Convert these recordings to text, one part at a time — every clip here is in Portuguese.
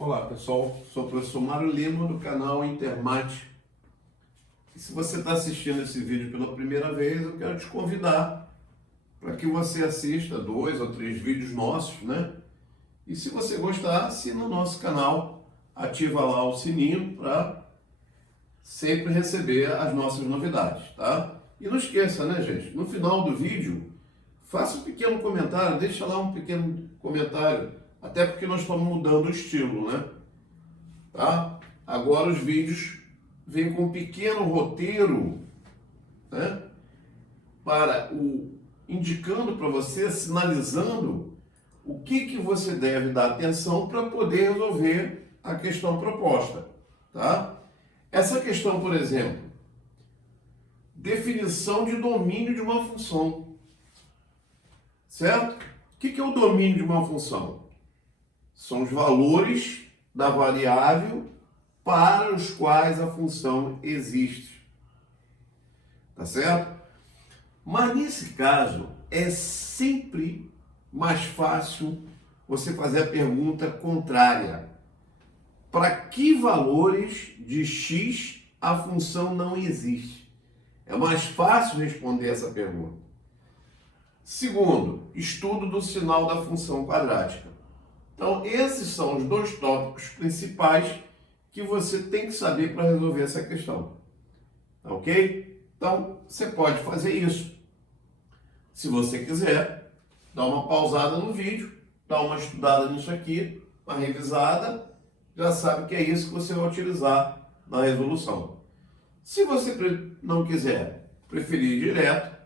Olá pessoal, sou o professor Mário Lima do canal Intermate. E se você está assistindo esse vídeo pela primeira vez, eu quero te convidar para que você assista 2 ou 3 vídeos nossos, né? E se você gostar, assina o nosso canal, ativa lá o sininho para sempre receber as nossas novidades, tá? E não esqueça, né, gente? No final do vídeo, faça um pequeno comentário, deixa lá um pequeno comentário, até porque nós estamos mudando o estilo, né? Tá? Agora os vídeos vêm com um pequeno roteiro, né? Indicando para você, sinalizando o que você deve dar atenção para poder resolver a questão proposta, tá? Essa questão, por exemplo, definição de domínio de uma função, certo? O que é o domínio de uma função? São os valores da variável para os quais a função existe, tá certo? Mas nesse caso, é sempre mais fácil você fazer a pergunta contrária. Para que valores de x a função não existe? É mais fácil responder essa pergunta. Segundo, estudo do sinal da função quadrática. Então, esses são os 2 tópicos principais que você tem que saber para resolver essa questão. Tá ok? Então, você pode fazer isso. Se você quiser, dá uma pausada no vídeo, dá uma estudada nisso aqui, uma revisada, já sabe que é isso que você vai utilizar na resolução. Se você não quiser, preferir ir direto,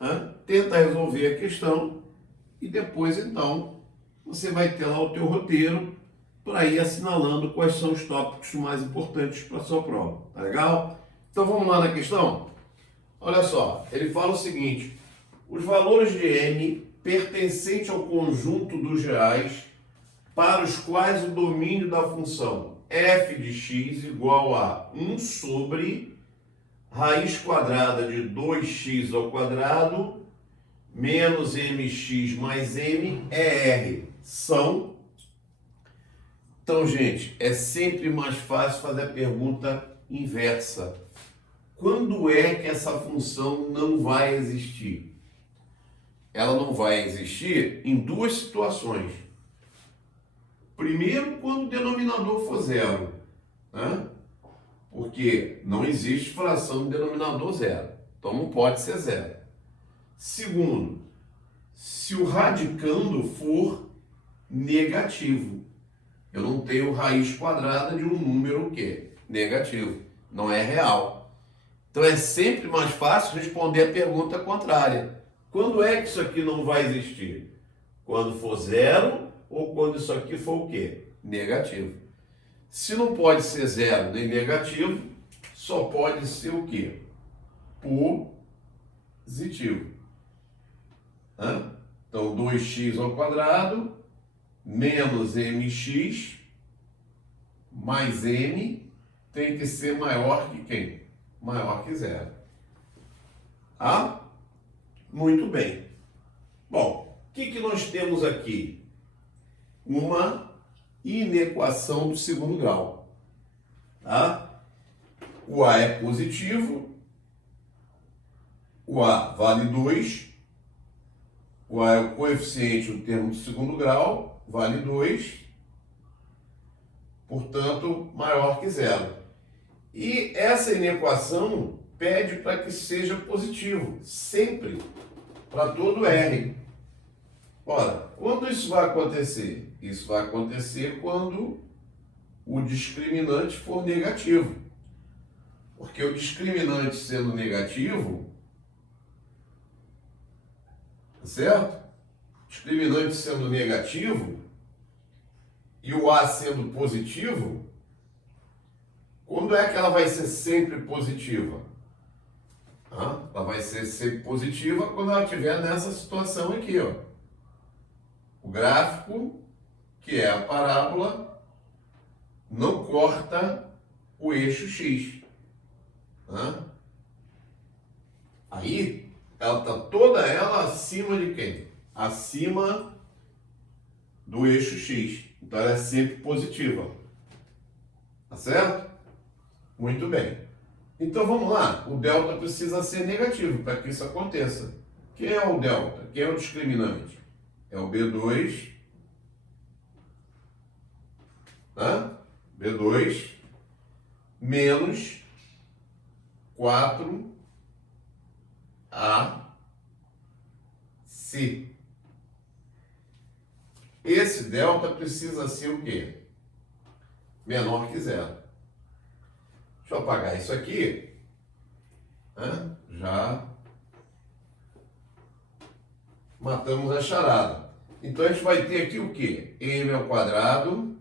né, tenta resolver a questão e depois, então, você vai ter lá o teu roteiro para ir assinalando quais são os tópicos mais importantes para a sua prova. Tá legal? Então vamos lá na questão? Olha só, ele fala o seguinte: os valores de m pertencentes ao conjunto dos reais para os quais o domínio da função f de x igual a 1 sobre raiz quadrada de 2x ao quadrado menos mx mais m é r são... Então, gente, é sempre mais fácil fazer a pergunta inversa. Quando é que essa função não vai existir? Ela não vai existir em 2 situações. Primeiro, quando o denominador for zero, né? Porque não existe fração de denominador zero. Então, não pode ser zero. Segundo, se o radicando for negativo. Eu não tenho raiz quadrada de um número o quê? Negativo. Não é real. Então é sempre mais fácil responder a pergunta contrária. Quando é que isso aqui não vai existir? Quando for zero ou quando isso aqui for o quê? Negativo. Se não pode ser zero nem negativo, só pode ser o quê? Positivo. Então 2x ao quadrado menos mx mais m tem que ser maior que quem? Maior que zero. Ah? Muito bem. Bom, o que nós temos aqui? Uma inequação do segundo grau. Tá? O a é positivo, o a vale 2, o a é o coeficiente do termo do segundo grau, vale 2, portanto, maior que zero. E essa inequação pede para que seja positivo, sempre, para todo R. Ora, quando isso vai acontecer? Isso vai acontecer quando o discriminante for negativo. Porque o discriminante sendo negativo, certo? Discriminante sendo negativo e o A sendo positivo, quando é que ela vai ser sempre positiva? Ela vai ser sempre positiva quando ela estiver nessa situação aqui, ó. O gráfico, que é a parábola, não corta o eixo X. Aí, ela está toda ela acima de quem? Acima do eixo X. Então ela é sempre positiva. Tá certo? Muito bem. Então vamos lá. O delta precisa ser negativo para que isso aconteça. Quem é o delta? Quem é o discriminante? É o B2, tá? B2 menos 4AC. Esse delta precisa ser o quê? Menor que zero. Deixa eu apagar isso aqui. Já matamos a charada. Então a gente vai ter aqui o quê? M ao quadrado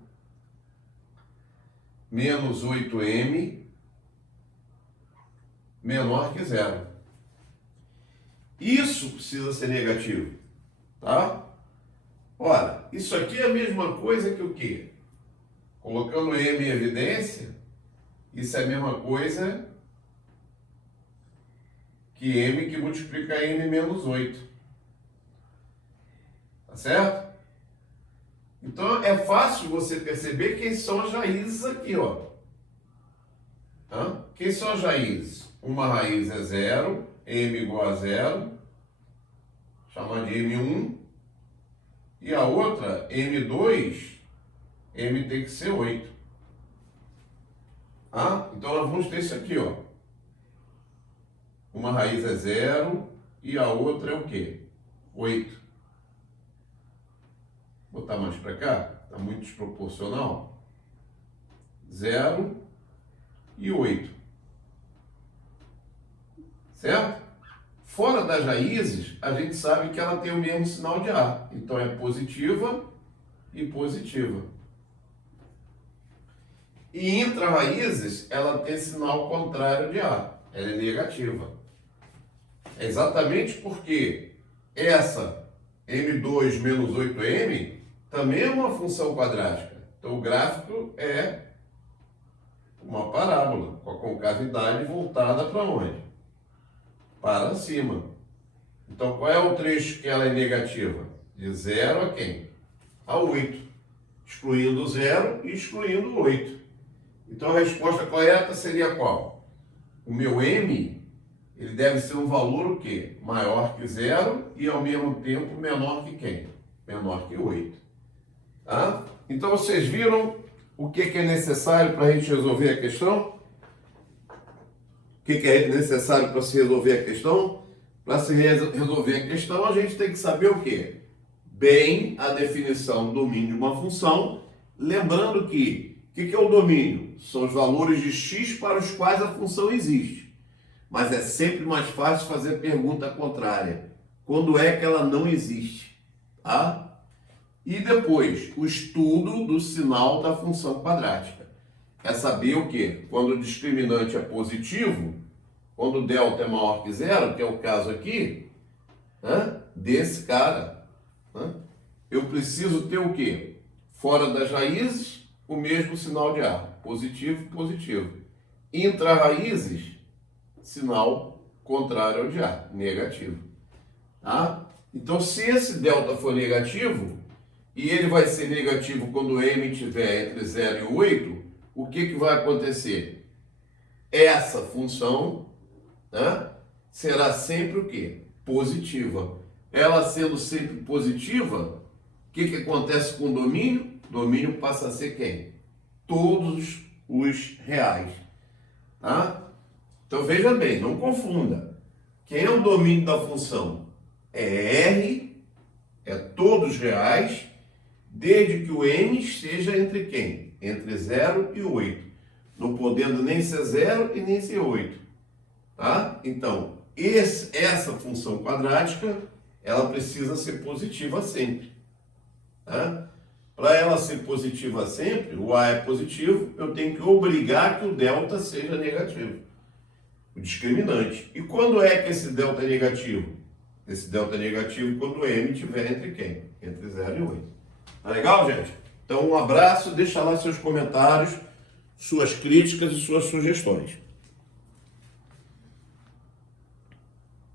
menos 8m menor que zero. Isso precisa ser negativo, tá? Ora, isso aqui é a mesma coisa que o quê? Colocando m em evidência, isso é a mesma coisa que m que multiplica m menos 8. Tá certo? Então é fácil você perceber quem são as raízes aqui, ó. Quem são as raízes? Uma raiz é 0, m igual a 0, chama de m1, e a outra, m2, m tem que ser 8. Então nós vamos ter isso aqui, ó. Uma raiz é 0 e a outra é o quê? 8. Vou botar mais para cá, está muito desproporcional. 0 e 8. Certo? Fora das raízes, a gente sabe que ela tem o mesmo sinal de A. Então é positiva e positiva. E intra-raízes, ela tem sinal contrário de A. Ela é negativa. É exatamente porque essa M2 menos 8M também é uma função quadrática. Então o gráfico é uma parábola, com a concavidade voltada para onde? Para cima. Então qual é o trecho que ela é negativa? De 0 a quem? A 8. Excluindo o 0 e excluindo o 8. Então a resposta correta seria qual? O meu M, ele deve ser um valor o quê? Maior que 0 e ao mesmo tempo menor que quem? Menor que 8. Tá? Então vocês viram o que é necessário para a gente resolver a questão? O que é necessário para se resolver a questão? Para se resolver a questão, a gente tem que saber o quê? Bem a definição do domínio de uma função, lembrando que o que é o domínio? São os valores de x para os quais a função existe. Mas é sempre mais fácil fazer pergunta contrária. Quando é que ela não existe? Tá? E depois, o estudo do sinal da função quadrática. É saber o quê? Quando o discriminante é positivo, quando o delta é maior que zero, que é o caso aqui, desse cara, eu preciso ter o quê? Fora das raízes, o mesmo sinal de A. Positivo, positivo. Intra-raízes, sinal contrário ao de A, negativo. Tá? Então, se esse delta for negativo, e ele vai ser negativo quando m estiver entre 0 e 8, o que vai acontecer? Essa função será sempre o quê? Positiva. Ela sendo sempre positiva, o que acontece com o domínio? O domínio passa a ser quem? Todos os reais. Tá? Então veja bem, não confunda. Quem é o domínio da função? É R, é todos reais, desde que o m esteja entre quem? Entre 0 e 8. Não podendo nem ser 0 e nem ser 8. Tá? Então, essa função quadrática, ela precisa ser positiva sempre. Tá? Para ela ser positiva sempre, o A é positivo, eu tenho que obrigar que o delta seja negativo. O discriminante. E quando é que esse delta é negativo? Esse delta é negativo quando o m estiver entre quem? Entre 0 e 8. Tá legal, gente? Então, um abraço, deixa lá seus comentários, suas críticas e suas sugestões.